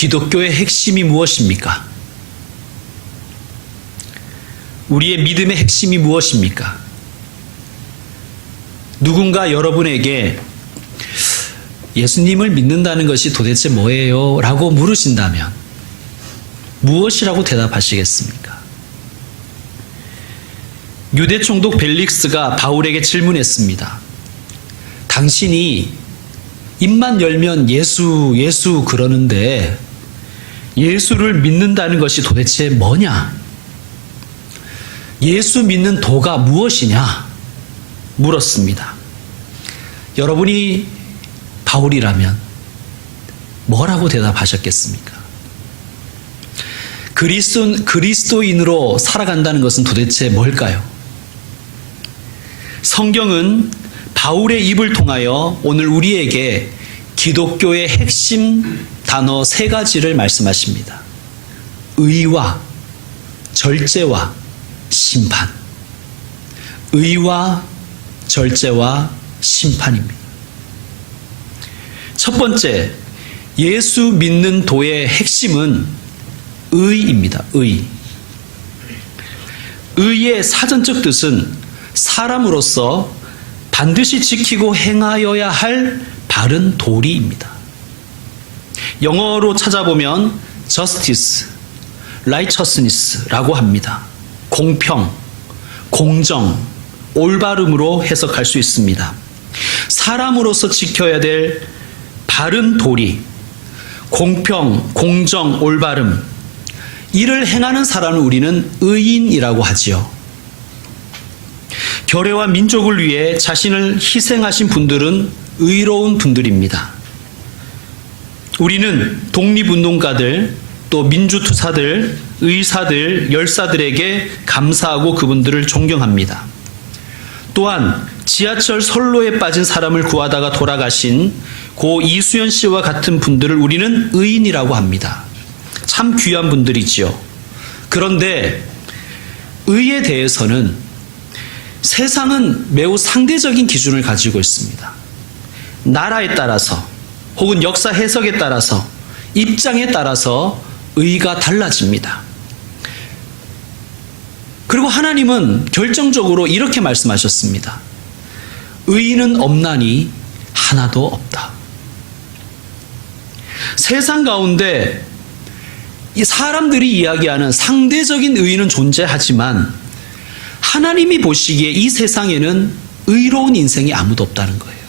기독교의 핵심이 무엇입니까? 우리의 믿음의 핵심이 무엇입니까? 누군가 여러분에게 예수님을 믿는다는 것이 도대체 뭐예요? 라고 물으신다면 무엇이라고 대답하시겠습니까? 유대 총독 벨릭스가 바울에게 질문했습니다. 당신이 입만 열면 예수, 예수 그러는데 예수를 믿는다는 것이 도대체 뭐냐? 예수 믿는 도가 무엇이냐? 물었습니다. 여러분이 바울이라면 뭐라고 대답하셨겠습니까? 그리스도인으로 살아간다는 것은 도대체 뭘까요? 성경은 바울의 입을 통하여 오늘 우리에게 기독교의 핵심 단어 3가지를 말씀하십니다. 의와 절제와 심판. 의와 절제와 심판입니다. 첫 번째, 예수 믿는 도의 핵심은 의입니다. 의. 의의 사전적 뜻은 사람으로서 반드시 지키고 행하여야 할 바른 도리입니다. 영어로 찾아보면 justice, righteousness라고 합니다. 공평, 공정, 올바름으로 해석할 수 있습니다. 사람으로서 지켜야 될 바른 도리, 공평, 공정, 올바름, 이를 행하는 사람을 우리는 의인이라고 하지요. 교회와 민족을 위해 자신을 희생하신 분들은 의로운 분들입니다. 우리는 독립운동가들, 또 민주투사들, 의사들, 열사들에게 감사하고 그분들을 존경합니다. 또한 지하철 선로에 빠진 사람을 구하다가 돌아가신 고 이수연 씨와 같은 분들을 우리는 의인이라고 합니다. 참 귀한 분들이지요. 그런데 의에 대해서는 세상은 매우 상대적인 기준을 가지고 있습니다. 나라에 따라서 혹은 역사 해석에 따라서 입장에 따라서 의가 달라집니다. 그리고 하나님은 결정적으로 이렇게 말씀하셨습니다. 의인은 없나니 하나도 없다. 세상 가운데 이 사람들이 이야기하는 상대적인 의의는 존재하지만 하나님이 보시기에 이 세상에는 의로운 인생이 아무도 없다는 거예요.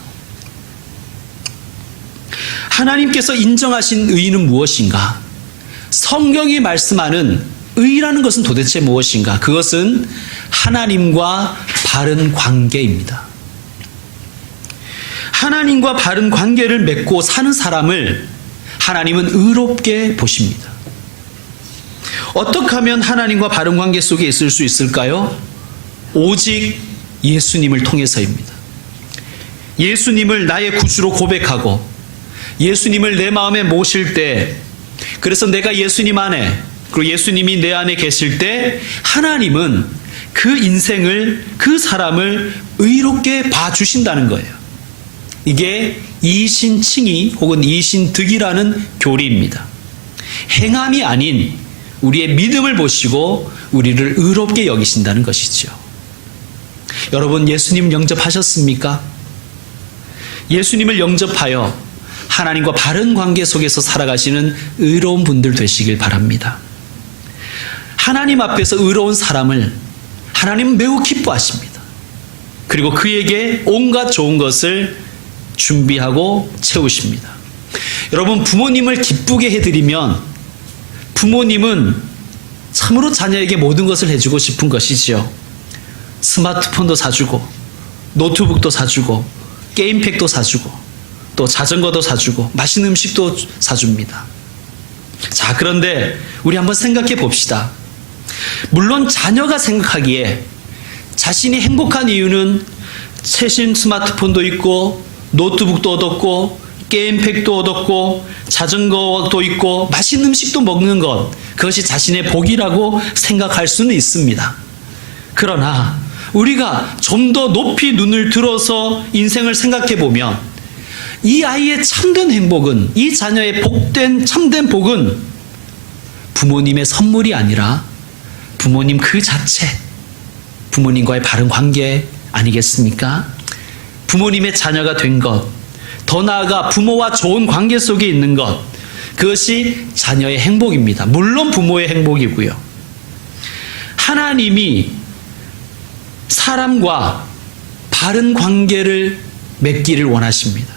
하나님께서 인정하신 의의는 무엇인가? 성경이 말씀하는 의라는 것은 도대체 무엇인가? 그것은 하나님과 바른 관계입니다. 하나님과 바른 관계를 맺고 사는 사람을 하나님은 의롭게 보십니다. 어떻게 하면 하나님과 바른 관계 속에 있을 수 있을까요? 오직 예수님을 통해서입니다. 예수님을 나의 구주로 고백하고 예수님을 내 마음에 모실 때, 그래서 내가 예수님 안에, 그리고 예수님이 내 안에 계실 때 하나님은 그 인생을, 그 사람을 의롭게 봐주신다는 거예요. 이게 이신칭의 혹은 이신득이라는 교리입니다. 행함이 아닌 우리의 믿음을 보시고 우리를 의롭게 여기신다는 것이죠. 여러분, 예수님 영접하셨습니까? 예수님을 영접하여 하나님과 바른 관계 속에서 살아가시는 의로운 분들 되시길 바랍니다. 하나님 앞에서 의로운 사람을 하나님은 매우 기뻐하십니다. 그리고 그에게 온갖 좋은 것을 준비하고 채우십니다. 여러분, 부모님을 기쁘게 해드리면 부모님은 참으로 자녀에게 모든 것을 해주고 싶은 것이지요. 스마트폰도 사주고 노트북도 사주고 게임팩도 사주고 또 자전거도 사주고 맛있는 음식도 사줍니다. 자, 그런데 우리 한번 생각해 봅시다. 물론 자녀가 생각하기에 자신이 행복한 이유는 최신 스마트폰도 있고 노트북도 얻었고 게임팩도 얻었고 자전거도 있고 맛있는 음식도 먹는 것, 그것이 자신의 복이라고 생각할 수는 있습니다. 그러나 우리가 좀 더 높이 눈을 들어서 인생을 생각해 보면 이 아이의 참된 행복은, 이 자녀의 복된 참된 복은 부모님의 선물이 아니라 부모님 그 자체, 부모님과의 바른 관계 아니겠습니까? 부모님의 자녀가 된 것, 더 나아가 부모와 좋은 관계 속에 있는 것, 그것이 자녀의 행복입니다. 물론 부모의 행복이고요. 하나님이 사람과 바른 관계를 맺기를 원하십니다.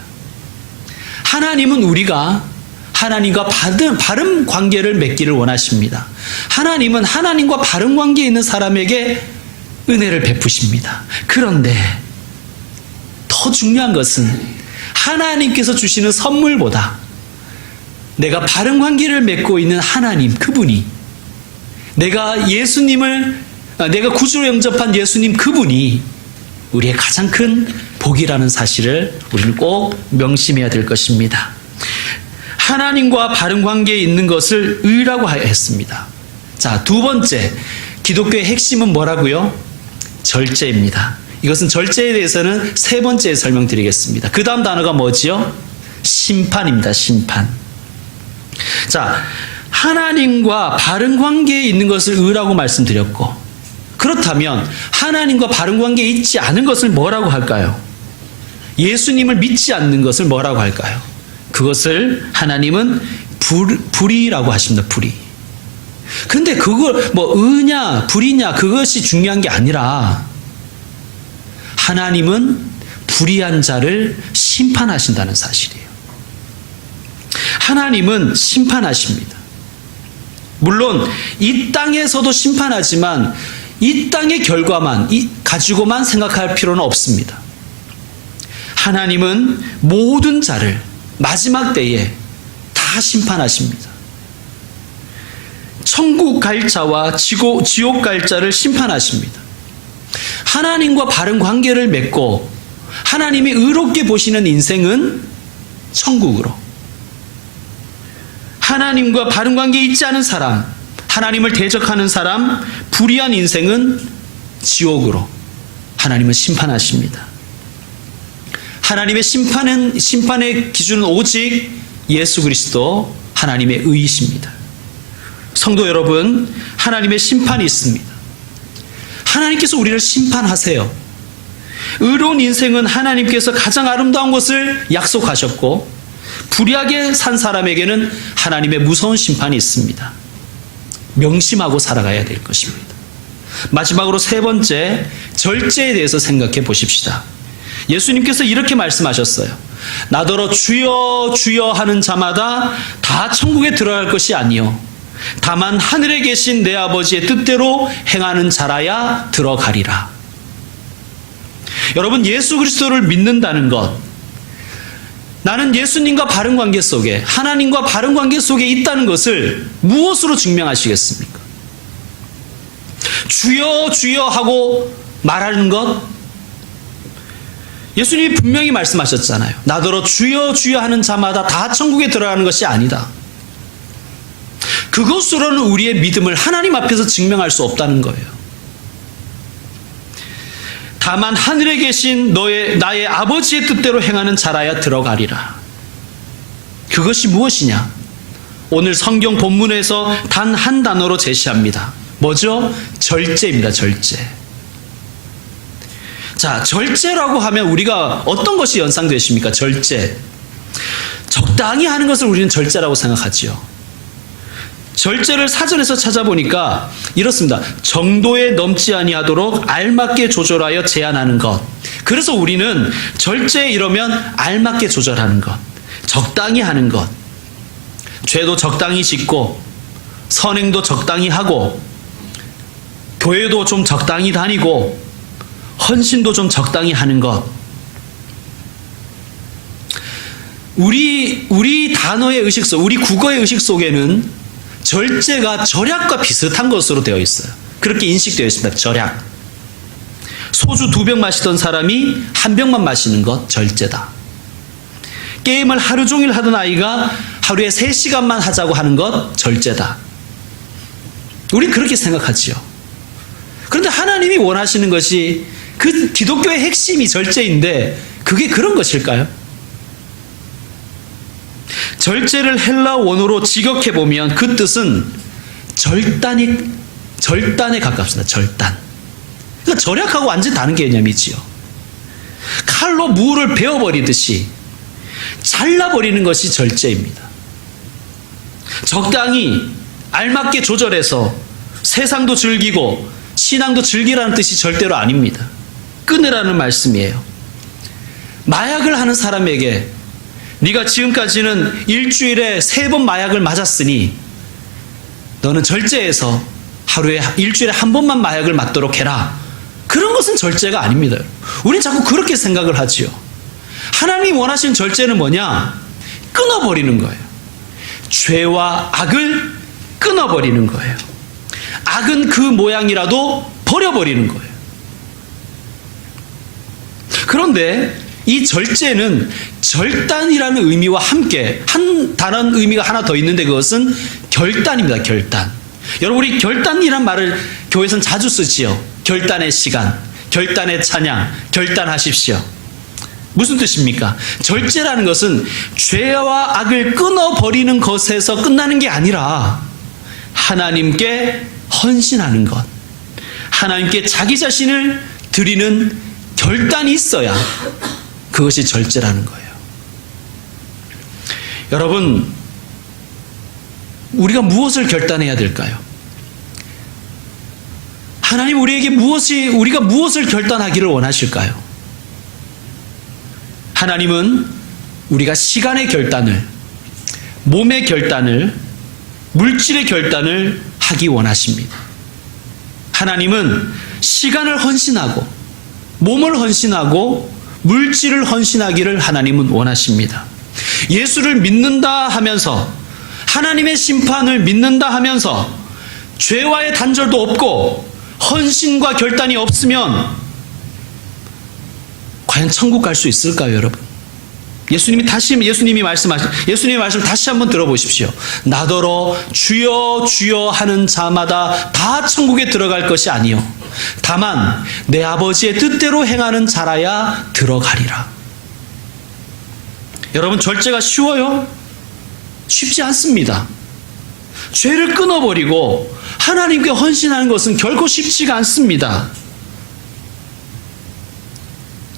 하나님은 우리가 하나님과 바른 관계를 맺기를 원하십니다. 하나님은 하나님과 바른 관계에 있는 사람에게 은혜를 베푸십니다. 그런데 더 중요한 것은 하나님께서 주시는 선물보다 내가 바른 관계를 맺고 있는 하나님, 그분이, 내가 구주로 영접한 예수님 그분이 우리의 가장 큰 복이라는 사실을 우리는 꼭 명심해야 될 것입니다. 하나님과 바른 관계에 있는 것을 의라고 했습니다. 자, 두 번째, 기독교의 핵심은 뭐라고요? 절제입니다. 이것은 절제에 대해서는 세 번째에 설명드리겠습니다. 그 다음 단어가 뭐지요? 심판입니다. 심판. 자, 하나님과 바른 관계에 있는 것을 의라고 말씀드렸고, 그렇다면 하나님과 바른 관계에 있지 않은 것을 뭐라고 할까요? 예수님을 믿지 않는 것을 뭐라고 할까요? 그것을 하나님은 불의라고 하십니다. 불의. 근데 그걸 의냐 불의냐 그것이 중요한 게 아니라 하나님은 불의한 자를 심판하신다는 사실이에요. 하나님은 심판하십니다. 물론 이 땅에서도 심판하지만 이 땅의 결과만 가지고만 생각할 필요는 없습니다. 하나님은 모든 자를 마지막 때에 다 심판하십니다. 천국 갈 자와 지옥 갈 자를 심판하십니다. 하나님과 바른 관계를 맺고 하나님이 의롭게 보시는 인생은 천국으로, 하나님과 바른 관계에 있지 않은 사람, 하나님을 대적하는 사람, 불의한 인생은 지옥으로 하나님은 심판하십니다. 하나님의 심판의 기준은 오직 예수 그리스도 하나님의 의이십니다. 성도 여러분, 하나님의 심판이 있습니다. 하나님께서 우리를 심판하세요. 의로운 인생은 하나님께서 가장 아름다운 것을 약속하셨고, 불의하게 산 사람에게는 하나님의 무서운 심판이 있습니다. 명심하고 살아가야 될 것입니다. 마지막으로 세 번째, 절제에 대해서 생각해 보십시다. 예수님께서 이렇게 말씀하셨어요. 나더러 주여 주여 하는 자마다 다 천국에 들어갈 것이 아니요 다만 하늘에 계신 내 아버지의 뜻대로 행하는 자라야 들어가리라. 여러분, 예수 그리스도를 믿는다는 것, 나는 예수님과 바른 관계 속에, 하나님과 바른 관계 속에 있다는 것을 무엇으로 증명하시겠습니까? 주여 주여 하고 말하는 것, 예수님이 분명히 말씀하셨잖아요. 나더러 주여 주여 하는 자마다 다 천국에 들어가는 것이 아니다. 그것으로는 우리의 믿음을 하나님 앞에서 증명할 수 없다는 거예요. 다만 하늘에 계신 나의 아버지의 뜻대로 행하는 자라야 들어가리라. 그것이 무엇이냐? 오늘 성경 본문에서 단 한 단어로 제시합니다. 뭐죠? 절제입니다. 절제. 자, 절제라고 하면 우리가 어떤 것이 연상되십니까? 절제. 적당히 하는 것을 우리는 절제라고 생각하지요. 절제를 사전에서 찾아보니까 이렇습니다. 정도에 넘지 아니하도록 알맞게 조절하여 제한하는 것. 그래서 우리는 절제 이러면 알맞게 조절하는 것, 적당히 하는 것, 죄도 적당히 짓고 선행도 적당히 하고 교회도 좀 적당히 다니고 헌신도 좀 적당히 하는 것. 우리 단어의 의식 속, 우리 국어의 의식 속에는 절제가 절약과 비슷한 것으로 되어 있어요. 그렇게 인식되어 있습니다. 절약. 소주 2병 마시던 사람이 1병만 마시는 것 절제다. 게임을 하루 종일 하던 아이가 하루에 3시간만 하자고 하는 것 절제다. 우리 그렇게 생각하지요. 그런데 하나님이 원하시는 것이, 그 기독교의 핵심이 절제인데 그게 그런 것일까요? 절제를 헬라 원어로 직역해 보면 그 뜻은 절단에 가깝습니다. 절단. 그러니까 절약하고 완전히 다른 개념이지요. 칼로 무를 베어버리듯이 잘라버리는 것이 절제입니다. 적당히 알맞게 조절해서 세상도 즐기고 신앙도 즐기라는 뜻이 절대로 아닙니다. 끊으라는 말씀이에요. 마약을 하는 사람에게 네가 지금까지는 일주일에 3번 마약을 맞았으니 너는 절제해서 일주일에 1번만 마약을 맞도록 해라. 그런 것은 절제가 아닙니다. 우린 자꾸 그렇게 생각을 하지요. 하나님이 원하시는 절제는 뭐냐? 끊어버리는 거예요. 죄와 악을 끊어버리는 거예요. 악은 그 모양이라도 버려버리는 거예요. 그런데 이 절제는 절단이라는 의미와 함께 다른 의미가 하나 더 있는데 그것은 결단입니다. 결단. 여러분, 우리 결단이란 말을 교회에서는 자주 쓰지요. 결단의 시간, 결단의 찬양, 결단하십시오. 무슨 뜻입니까? 절제라는 것은 죄와 악을 끊어버리는 것에서 끝나는 게 아니라 하나님께 헌신하는 것, 하나님께 자기 자신을 드리는 결단이 있어야 그것이 절제라는 거예요. 여러분, 우리가 무엇을 결단해야 될까요? 하나님 우리가 무엇을 결단하기를 원하실까요? 하나님은 우리가 시간의 결단을, 몸의 결단을, 물질의 결단을 하기 원하십니다. 하나님은 시간을 헌신하고, 몸을 헌신하고, 물질을 헌신하기를 하나님은 원하십니다. 예수를 믿는다 하면서, 하나님의 심판을 믿는다 하면서, 죄와의 단절도 없고, 헌신과 결단이 없으면, 과연 천국 갈 수 있을까요, 여러분? 예수님이 말씀 다시 한번 들어보십시오. 나더러 주여 주여 하는 자마다 다 천국에 들어갈 것이 아니요 다만 내 아버지의 뜻대로 행하는 자라야 들어가리라. 여러분, 절제가 쉬워요? 쉽지 않습니다. 죄를 끊어버리고 하나님께 헌신하는 것은 결코 쉽지가 않습니다.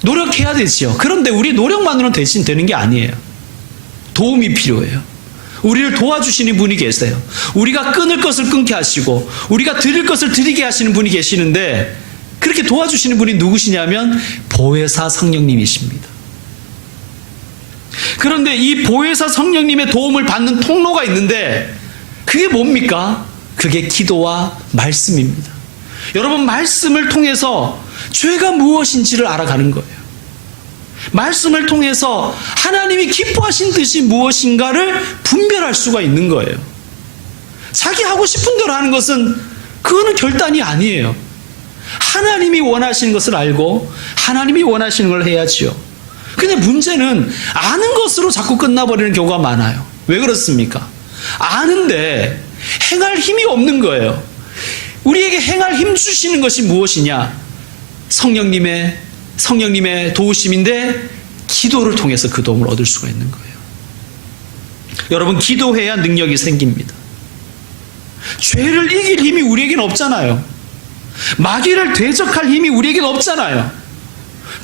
노력해야 되지요. 그런데 우리 노력만으로는 대신 되는 게 아니에요. 도움이 필요해요. 우리를 도와주시는 분이 계세요. 우리가 끊을 것을 끊게 하시고 우리가 드릴 것을 드리게 하시는 분이 계시는데, 그렇게 도와주시는 분이 누구시냐면 보혜사 성령님이십니다. 그런데 이 보혜사 성령님의 도움을 받는 통로가 있는데 그게 뭡니까? 그게 기도와 말씀입니다. 여러분, 말씀을 통해서 죄가 무엇인지를 알아가는 거예요. 말씀을 통해서 하나님이 기뻐하신 뜻이 무엇인가를 분별할 수가 있는 거예요. 자기 하고 싶은 대로 하는 것은 그거는 결단이 아니에요. 하나님이 원하시는 것을 알고 하나님이 원하시는 걸 해야지요. 근데 문제는 아는 것으로 자꾸 끝나버리는 경우가 많아요. 왜 그렇습니까? 아는데 행할 힘이 없는 거예요. 우리에게 행할 힘 주시는 것이 무엇이냐? 성령님의 도우심인데 기도를 통해서 그 도움을 얻을 수가 있는 거예요. 여러분, 기도해야 능력이 생깁니다. 죄를 이길 힘이 우리에게는 없잖아요. 마귀를 대적할 힘이 우리에게는 없잖아요.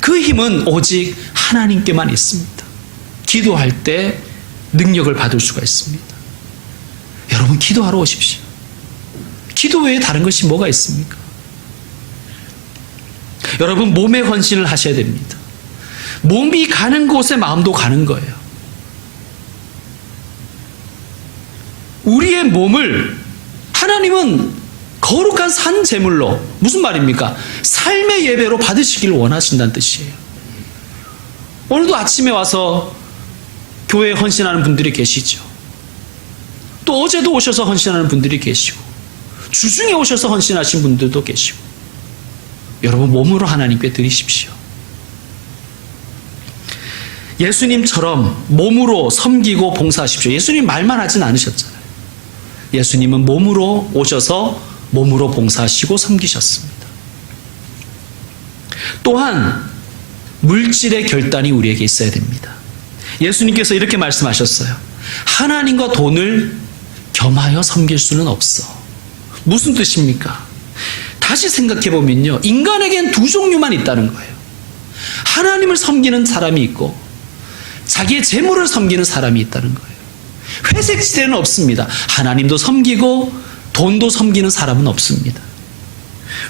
그 힘은 오직 하나님께만 있습니다. 기도할 때 능력을 받을 수가 있습니다. 여러분, 기도하러 오십시오. 기도 외에 다른 것이 뭐가 있습니까? 여러분, 몸의 헌신을 하셔야 됩니다. 몸이 가는 곳에 마음도 가는 거예요. 우리의 몸을 하나님은 거룩한 산 제물로, 무슨 말입니까? 삶의 예배로 받으시기를 원하신다는 뜻이에요. 오늘도 아침에 와서 교회에 헌신하는 분들이 계시죠. 또 어제도 오셔서 헌신하는 분들이 계시고, 주중에 오셔서 헌신하신 분들도 계시고, 여러분, 몸으로 하나님께 드리십시오. 예수님처럼 몸으로 섬기고 봉사하십시오. 예수님 말만 하진 않으셨잖아요. 예수님은 몸으로 오셔서 몸으로 봉사하시고 섬기셨습니다. 또한 물질의 결단이 우리에게 있어야 됩니다. 예수님께서 이렇게 말씀하셨어요. 하나님과 돈을 겸하여 섬길 수는 없어. 무슨 뜻입니까? 다시 생각해 보면요, 인간에겐 두 종류만 있다는 거예요. 하나님을 섬기는 사람이 있고 자기의 재물을 섬기는 사람이 있다는 거예요. 회색지대는 없습니다. 하나님도 섬기고 돈도 섬기는 사람은 없습니다.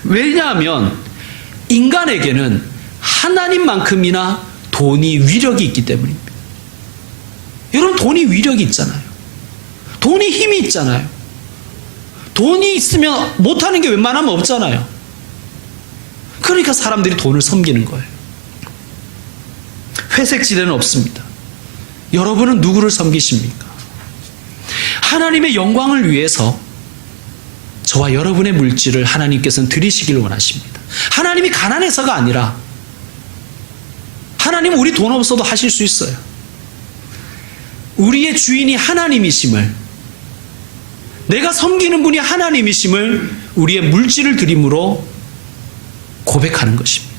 왜냐하면 인간에게는 하나님만큼이나 돈이 위력이 있기 때문입니다. 여러분, 돈이 위력이 있잖아요. 돈이 힘이 있잖아요. 돈이 있으면 못하는 게 웬만하면 없잖아요. 그러니까 사람들이 돈을 섬기는 거예요. 회색지대는 없습니다. 여러분은 누구를 섬기십니까? 하나님의 영광을 위해서 저와 여러분의 물질을 하나님께서는 드리시길 원하십니다. 하나님이 가난해서가 아니라 하나님은 우리 돈 없어도 하실 수 있어요. 우리의 주인이 하나님이심을, 내가 섬기는 분이 하나님이심을 우리의 물질을 드림으로 고백하는 것입니다.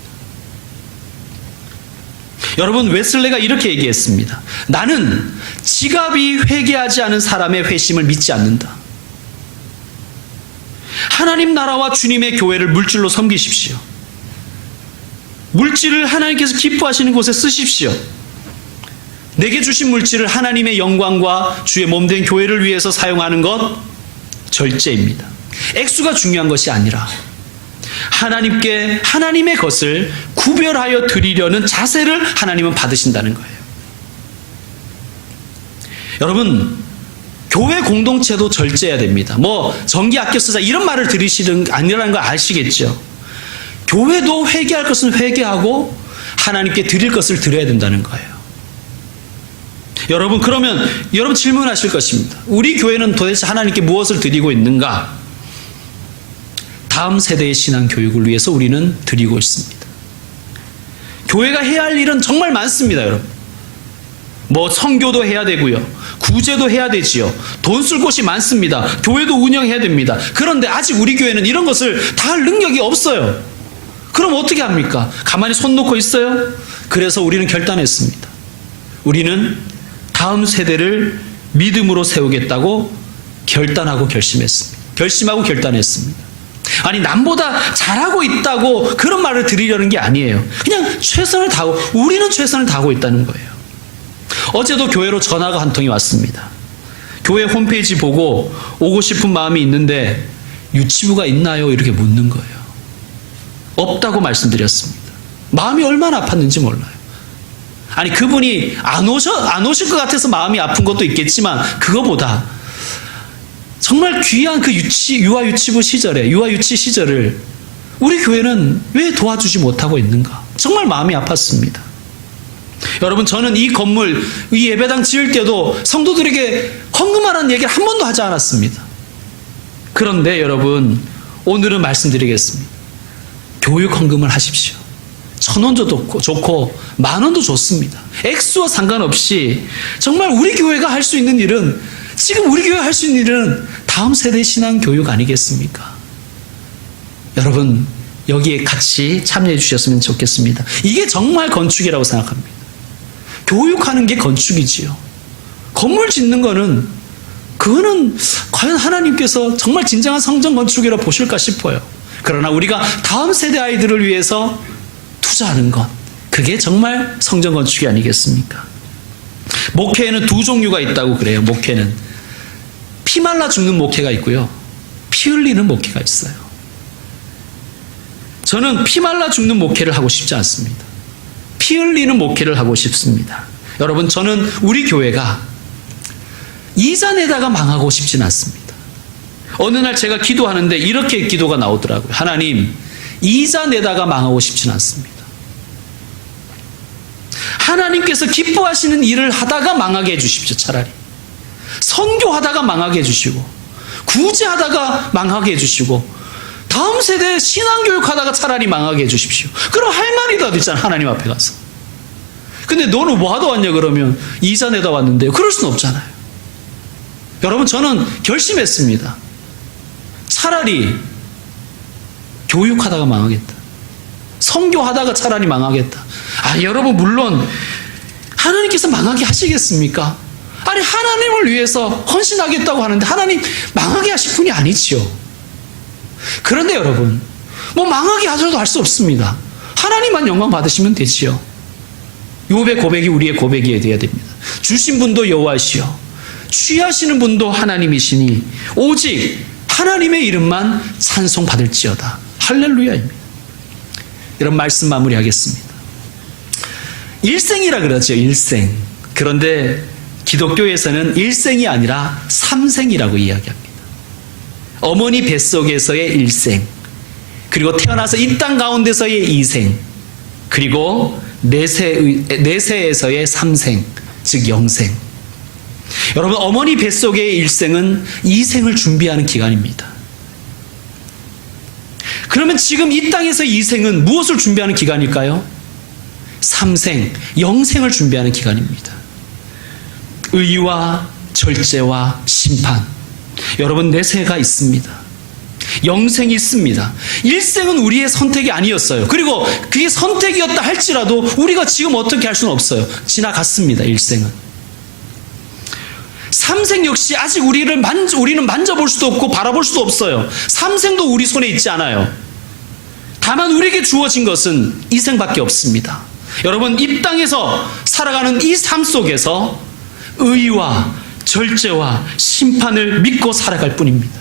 여러분, 웨슬레가 이렇게 얘기했습니다. 나는 지갑이 회개하지 않은 사람의 회심을 믿지 않는다. 하나님 나라와 주님의 교회를 물질로 섬기십시오. 물질을 하나님께서 기뻐하시는 곳에 쓰십시오. 내게 주신 물질을 하나님의 영광과 주의 몸된 교회를 위해서 사용하는 것 절제입니다. 액수가 중요한 것이 아니라 하나님께 하나님의 것을 구별하여 드리려는 자세를 하나님은 받으신다는 거예요. 여러분, 교회 공동체도 절제해야 됩니다. 전기 아껴 쓰자 이런 말을 들으시는 아니라는 걸 아시겠죠? 교회도 회개할 것은 회개하고 하나님께 드릴 것을 드려야 된다는 거예요. 여러분, 그러면 여러분 질문하실 것입니다. 우리 교회는 도대체 하나님께 무엇을 드리고 있는가? 다음 세대의 신앙 교육을 위해서 우리는 드리고 있습니다. 교회가 해야 할 일은 정말 많습니다, 여러분. 선교도 해야 되고요. 구제도 해야 되지요. 돈 쓸 곳이 많습니다. 교회도 운영해야 됩니다. 그런데 아직 우리 교회는 이런 것을 다 할 능력이 없어요. 그럼 어떻게 합니까? 가만히 손 놓고 있어요? 그래서 우리는 결단했습니다. 우리는 다음 세대를 믿음으로 세우겠다고 결단하고 결심하고 결단했습니다. 아니, 남보다 잘하고 있다고 그런 말을 드리려는 게 아니에요. 그냥 최선을 다하고, 우리는 최선을 다하고 있다는 거예요. 어제도 교회로 전화가 한 통이 왔습니다. 교회 홈페이지 보고 오고 싶은 마음이 있는데 유치부가 있나요? 이렇게 묻는 거예요. 없다고 말씀드렸습니다. 마음이 얼마나 아팠는지 몰라요. 아니, 그분이 안 오실 것 같아서 마음이 아픈 것도 있겠지만, 그거보다 정말 귀한 그 유아유치 시절을 우리 교회는 왜 도와주지 못하고 있는가? 정말 마음이 아팠습니다. 여러분, 저는 이 건물, 이 예배당 지을 때도 성도들에게 헌금하라는 얘기를 한 번도 하지 않았습니다. 그런데 여러분, 오늘은 말씀드리겠습니다. 교육 헌금을 하십시오. 1,000원도 좋고 10,000원도 좋습니다. 액수와 상관없이 정말 우리 교회가 할 수 있는 일은, 지금 우리 교회가 할 수 있는 일은 다음 세대 신앙 교육 아니겠습니까? 여러분, 여기에 같이 참여해 주셨으면 좋겠습니다. 이게 정말 건축이라고 생각합니다. 교육하는 게 건축이지요. 건물 짓는 거는, 그거는 과연 하나님께서 정말 진정한 성전 건축이라고 보실까 싶어요. 그러나 우리가 다음 세대 아이들을 위해서 투자하는 것, 그게 정말 성전 건축이 아니겠습니까? 목회에는 두 종류가 있다고 그래요. 목회는 피 말라 죽는 목회가 있고요, 피 흘리는 목회가 있어요. 저는 피 말라 죽는 목회를 하고 싶지 않습니다. 피 흘리는 목회를 하고 싶습니다. 여러분, 저는 우리 교회가 이자 내다가 망하고 싶진 않습니다. 어느 날 제가 기도하는데 이렇게 기도가 나오더라고요. 하나님, 이자 내다가 망하고 싶진 않습니다. 하나님께서 기뻐하시는 일을 하다가 망하게 해주십시오. 차라리 선교하다가 망하게 해주시고, 구제하다가 망하게 해주시고, 다음 세대 신앙교육하다가 차라리 망하게 해주십시오. 그럼 할 말이 더 있잖아, 하나님 앞에 가서. 근데 너는 뭐 하다 왔냐 그러면 이자 내다 왔는데요. 그럴 수는 없잖아요. 여러분, 저는 결심했습니다. 차라리 교육하다가 망하겠다. 선교하다가 차라리 망하겠다. 여러분, 물론 하나님께서 망하게 하시겠습니까? 아니, 하나님을 위해서 헌신하겠다고 하는데 하나님 망하게 하실 분이 아니지요. 그런데 여러분, 뭐 망하게 하셔도 할 수 없습니다. 하나님만 영광 받으시면 되지요. 욥의 고백이 우리의 고백이 되어야 됩니다. 주신 분도 여호와시요 취하시는 분도 하나님이시니 오직 하나님의 이름만 찬송받을지어다. 할렐루야입니다. 이런 말씀 마무리하겠습니다. 일생이라 그러죠. 일생. 그런데 기독교에서는 일생이 아니라 삼생이라고 이야기합니다. 어머니 뱃속에서의 일생, 그리고 태어나서 이 땅 가운데서의 이생, 그리고 내세에서의 삼생, 즉 영생. 여러분, 어머니 뱃속의 일생은 이생을 준비하는 기간입니다. 그러면 지금 이 땅에서 이생은 무엇을 준비하는 기간일까요? 삼생, 영생을 준비하는 기간입니다. 의와 절제와 심판. 여러분, 내세가 있습니다. 영생이 있습니다. 일생은 우리의 선택이 아니었어요. 그리고 그게 선택이었다 할지라도 우리가 지금 어떻게 할 수는 없어요. 지나갔습니다. 일생은. 삼생 역시 아직 우리는 만져볼 수도 없고 바라볼 수도 없어요. 삼생도 우리 손에 있지 않아요. 다만 우리에게 주어진 것은 이 생밖에 없습니다. 여러분, 이 땅에서 살아가는 이 삶 속에서 의와 절제와 심판을 믿고 살아갈 뿐입니다.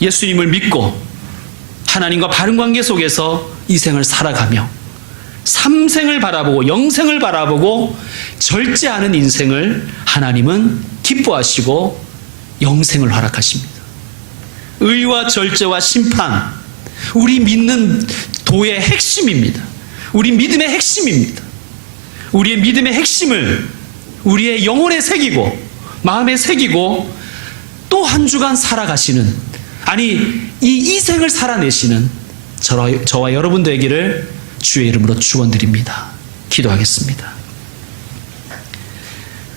예수님을 믿고 하나님과 바른 관계 속에서 이 생을 살아가며 삼생을 바라보고 영생을 바라보고 절제하는 인생을 하나님은 기뻐하시고 영생을 허락하십니다. 의와 절제와 심판, 우리 믿는 도의 핵심입니다. 우리 믿음의 핵심입니다. 우리의 믿음의 핵심을 우리의 영혼에 새기고 마음에 새기고 또 한 주간 살아가시는, 아니 이 생을 살아내시는 저와 여러분 되기를 주의 이름으로 축원드립니다. 기도하겠습니다.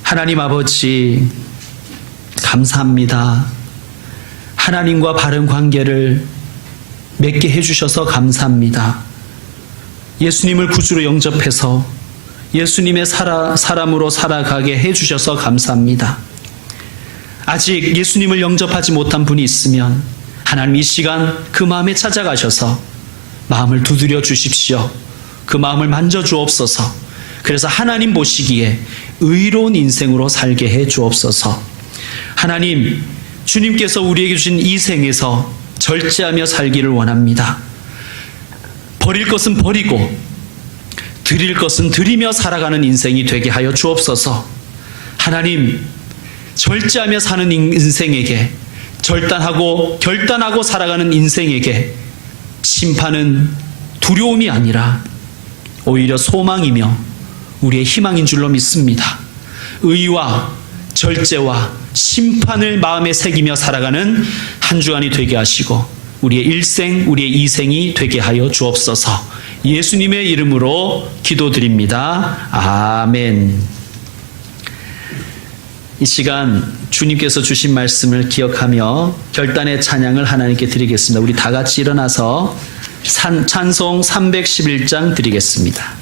하나님 아버지, 감사합니다. 하나님과 바른 관계를 맺게 해주셔서 감사합니다. 예수님을 구주로 영접해서 예수님의 사람으로 살아가게 해주셔서 감사합니다. 아직 예수님을 영접하지 못한 분이 있으면 하나님 이 시간 그 마음에 찾아가셔서 마음을 두드려 주십시오. 그 마음을 만져주옵소서. 그래서 하나님 보시기에 의로운 인생으로 살게 해 주옵소서. 하나님, 주님께서 우리에게 주신 이 생에서 절제하며 살기를 원합니다. 버릴 것은 버리고 드릴 것은 드리며 살아가는 인생이 되게 하여 주옵소서. 하나님, 절제하며 사는 인생에게, 결단하고 살아가는 인생에게 심판은 두려움이 아니라 오히려 소망이며 우리의 희망인 줄로 믿습니다. 의와 절제와 심판을 마음에 새기며 살아가는 한 주간이 되게 하시고 우리의 일생, 우리의 이생이 되게 하여 주옵소서. 예수님의 이름으로 기도드립니다. 아멘. 이 시간 주님께서 주신 말씀을 기억하며 결단의 찬양을 하나님께 드리겠습니다. 우리 다 같이 일어나서 찬송 311장 드리겠습니다.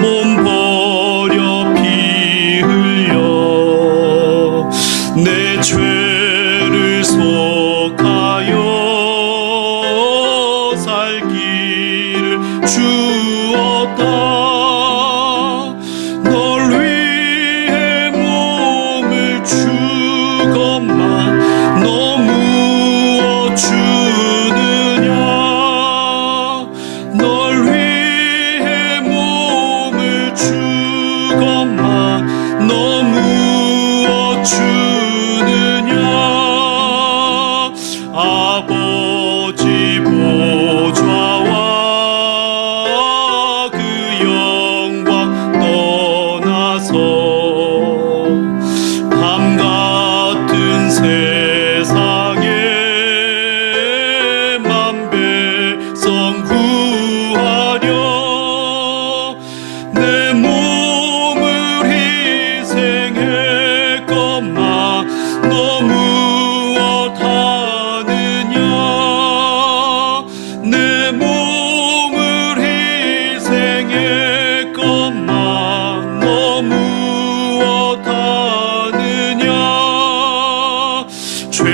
몸 버려 피 흘려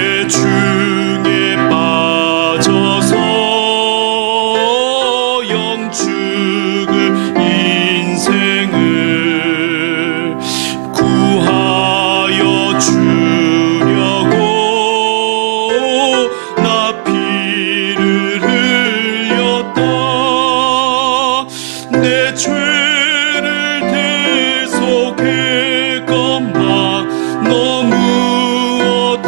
죄중에 빠져서 영축을 인생을 구하여 주려고 나 피를 흘렸다. 내 죄를 대속할 것만 너 무엇하느냐.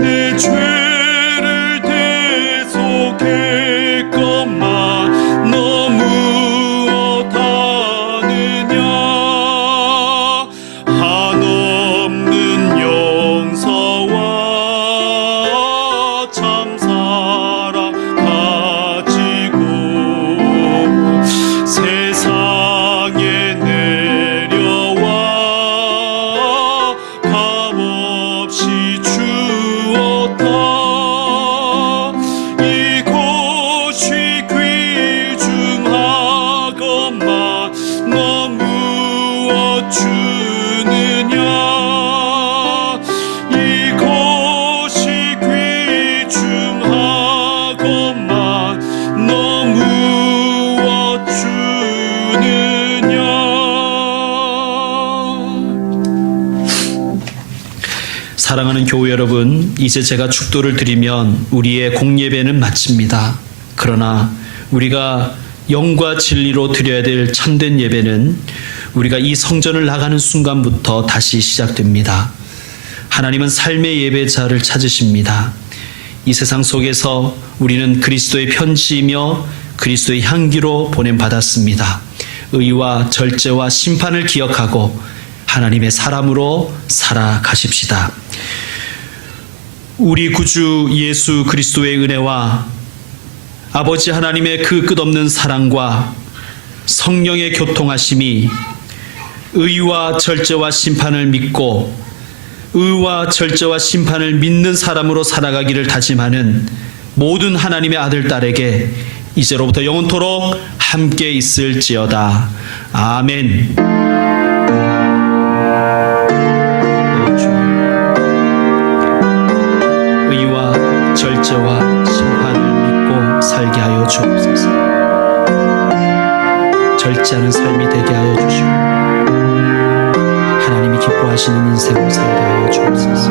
내 죄를 대속할 것만 너 무엇하느냐. 한없는 용서와 참사랑 가지고 세상에 내려와 값없이 주었다. 이곳이 귀중하건만 너 무엇 주느냐. 이곳이 귀중하건만 너 무엇 주느냐. 사랑하는 교회 여러분, 이제 제가 축도를 드리면 우리의 공예배는 마칩니다. 그러나 우리가 영과 진리로 드려야 될 참된 예배는 우리가 이 성전을 나가는 순간부터 다시 시작됩니다. 하나님은 삶의 예배자를 찾으십니다. 이 세상 속에서 우리는 그리스도의 편지이며 그리스도의 향기로 보냄받았습니다. 의와 절제와 심판을 기억하고 하나님의 사람으로 살아가십시다. 우리 구주 예수 그리스도의 은혜와 아버지 하나님의 그 끝없는 사랑과 성령의 교통하심이 의와 절제와 심판을 믿고 의와 절제와 심판을 믿는 사람으로 살아가기를 다짐하는 모든 하나님의 아들 딸에게 이제로부터 영원토록 함께 있을지어다. 아멘. 의와 절제와 심판을 믿고 살게 하여 주옵소서. 절제하는 삶이 되게 하여 주시고 하나님이 기뻐하시는 인생을 살게 하여 주옵소서.